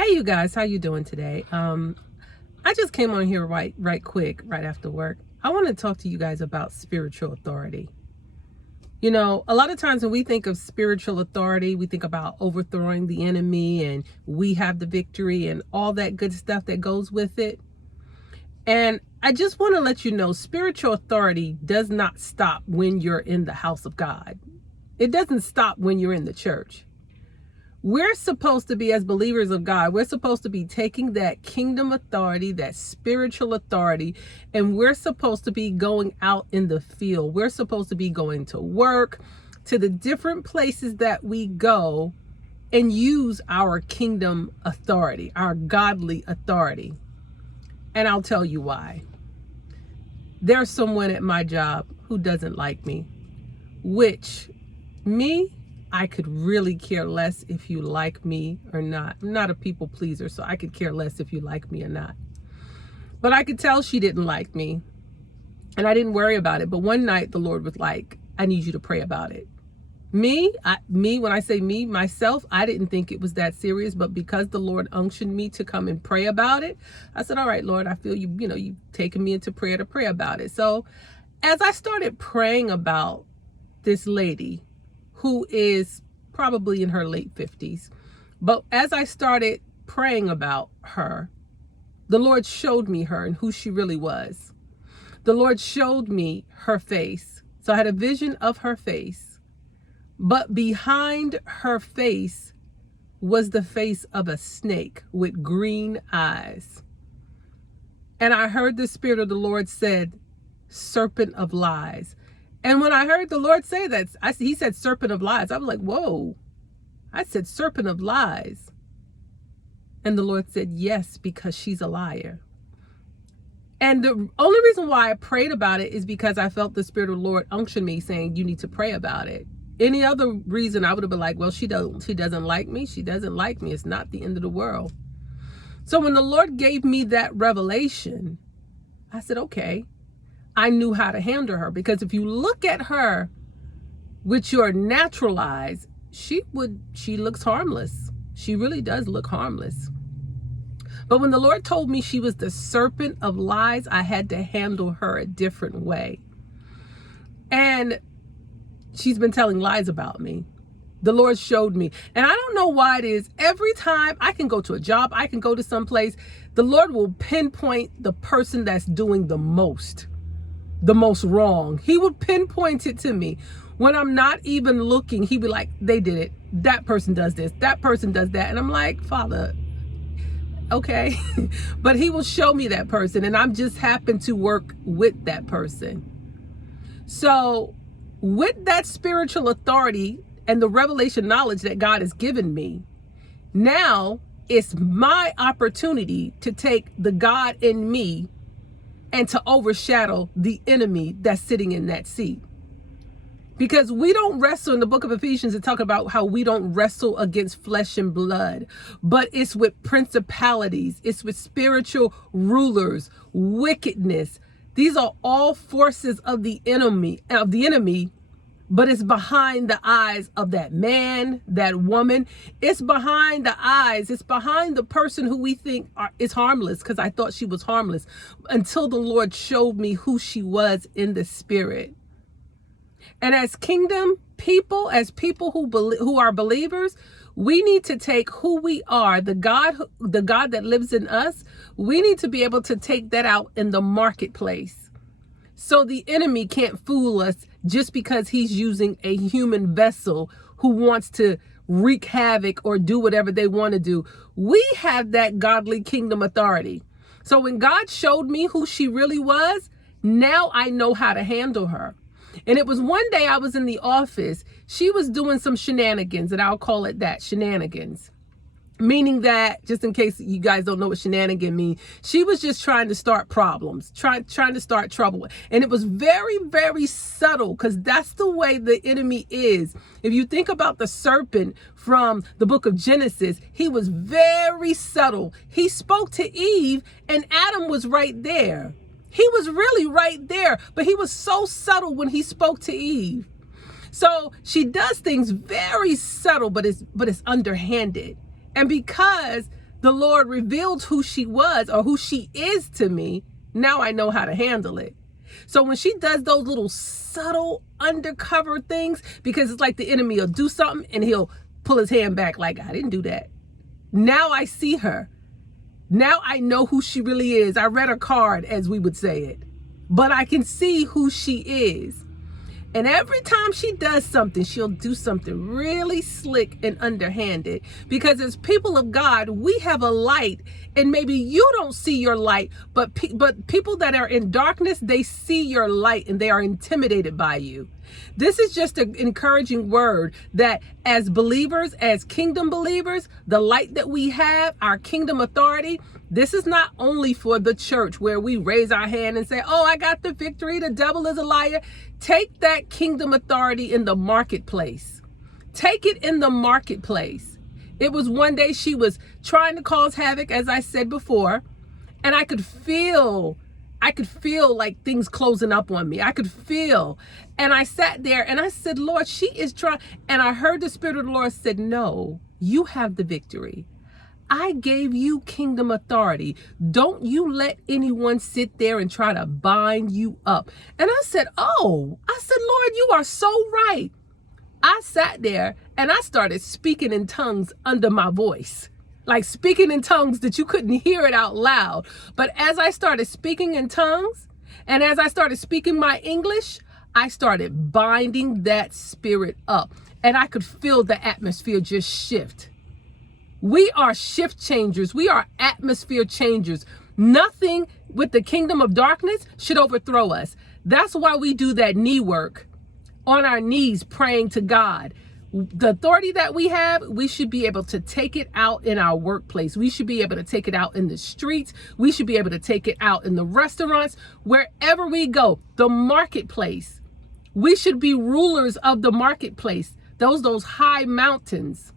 Hey you guys, how you doing today? I just came on here right quick, right after work. I want to talk to you guys about spiritual authority. You know, a lot of times when we think of spiritual authority, we think about overthrowing the enemy and we have the victory and all that good stuff that goes with it. And I just want to let you know, spiritual authority does not stop when you're in the house of God. It doesn't stop when you're in the church. We're supposed to be, as believers of God, we're supposed to be taking that kingdom authority, that spiritual authority, and we're supposed to be going out in the field. We're supposed to be going to work, to the different places that we go, and use our kingdom authority, our godly authority. And I'll tell you why. There's someone at my job who doesn't like me, which I could really care less if you like me or not. I'm not a people pleaser, so I could care less if you like me or not. But I could tell she didn't like me, and I didn't worry about it. But one night the Lord was like, I need you to pray about it. When I say me, myself, I didn't think it was that serious, but because the Lord unctioned me to come and pray about it, I said, all right, Lord, I feel you've taken me into prayer to pray about it. So as I started praying about this lady, who is probably in her late 50s. But as I started praying about her, the Lord showed me her and who she really was. The Lord showed me her face. So I had a vision of her face. But behind her face was the face of a snake with green eyes. And I heard the Spirit of the Lord said, serpent of lies. And when I heard the Lord say that, he said serpent of lies. I was like, whoa. I said serpent of lies. And the Lord said, yes, because she's a liar. And the only reason why I prayed about it is because I felt the Spirit of the Lord unction me saying, you need to pray about it. Any other reason I would have been like, well, she doesn't like me. She doesn't like me. It's not the end of the world. So when the Lord gave me that revelation, I said, okay. I knew how to handle her, because if you look at her with your natural eyes, she looks harmless. She really does look harmless. But when the Lord told me she was the serpent of lies, I had to handle her a different way. And she's been telling lies about me. The Lord showed me. And I don't know why it is. Every time I can go to a job, I can go to some place, the Lord will pinpoint the person that's doing the most wrong. He would pinpoint it to me when I'm not even looking. He'd be like, they did it. That person does this. That person does that. And I'm like, Father, okay. But he will show me that person, and I'm just happen to work with that person. So with that spiritual authority and the revelation knowledge that God has given me, now it's my opportunity to take the God in me and to overshadow the enemy that's sitting in that seat. Because we don't wrestle, in the book of Ephesians, it talks about how we don't wrestle against flesh and blood, but it's with principalities, it's with spiritual rulers, wickedness. These are all forces of the enemy, but it's behind the eyes of that man, that woman. It's behind the eyes. It's behind the person who we think is harmless, because I thought she was harmless until the Lord showed me who she was in the spirit. And as kingdom people, as people who are believers, we need to take who we are, the God that lives in us. We need to be able to take that out in the marketplace. So the enemy can't fool us just because he's using a human vessel who wants to wreak havoc or do whatever they want to do. We have that godly kingdom authority. So when God showed me who she really was, now I know how to handle her. And it was one day I was in the office. She was doing some shenanigans, and I'll call it that, shenanigans. Meaning that, just in case you guys don't know what shenanigan means, she was just trying to start problems, trying to start trouble. And it was very, very subtle, because that's the way the enemy is. If you think about the serpent from the book of Genesis, he was very subtle. He spoke to Eve, and Adam was right there. He was really right there, but he was so subtle when he spoke to Eve. So she does things very subtle, but it's underhanded. And because the Lord revealed who she was or who she is to me, now I know how to handle it. So when she does those little subtle undercover things, because it's like the enemy will do something and he'll pull his hand back like, I didn't do that. Now I see her. Now I know who she really is. I read her card, as we would say it. But I can see who she is. And every time she does something, she'll do something really slick and underhanded. Because as people of God, we have a light, and maybe you don't see your light, but people that are in darkness, they see your light and they are intimidated by you. This is just an encouraging word that as believers, as kingdom believers, the light that we have, our kingdom authority, this is not only for the church where we raise our hand and say, oh, I got the victory, the devil is a liar. Take that kingdom authority in the marketplace. Take it in the marketplace. It was one day she was trying to cause havoc, as I said before, and I could feel like things closing up on me. I could feel. And I sat there and I said, Lord, she is trying. And I heard the Spirit of the Lord said, no, you have the victory. I gave you kingdom authority. Don't you let anyone sit there and try to bind you up. And I said, Lord, you are so right. I sat there and I started speaking in tongues under my voice. Like speaking in tongues that you couldn't hear it out loud. But as I started speaking in tongues and as I started speaking my English, I started binding that spirit up. And I could feel the atmosphere just shift. We are shift changers. We are atmosphere changers. Nothing with the kingdom of darkness should overthrow us. That's why we do that knee work on our knees praying to God. The authority that we have, we should be able to take it out in our workplace. We should be able to take it out in the streets. We should be able to take it out in the restaurants, wherever we go, the marketplace. We should be rulers of the marketplace, those high mountains.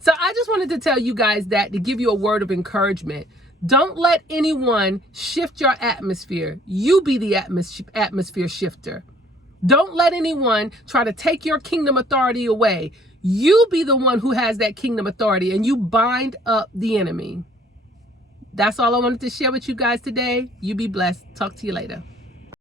So I just wanted to tell you guys that to give you a word of encouragement. Don't let anyone shift your atmosphere. You be the atmosphere shifter. Don't let anyone try to take your kingdom authority away. You be the one who has that kingdom authority and you bind up the enemy. That's all I wanted to share with you guys today. You be blessed. Talk to you later.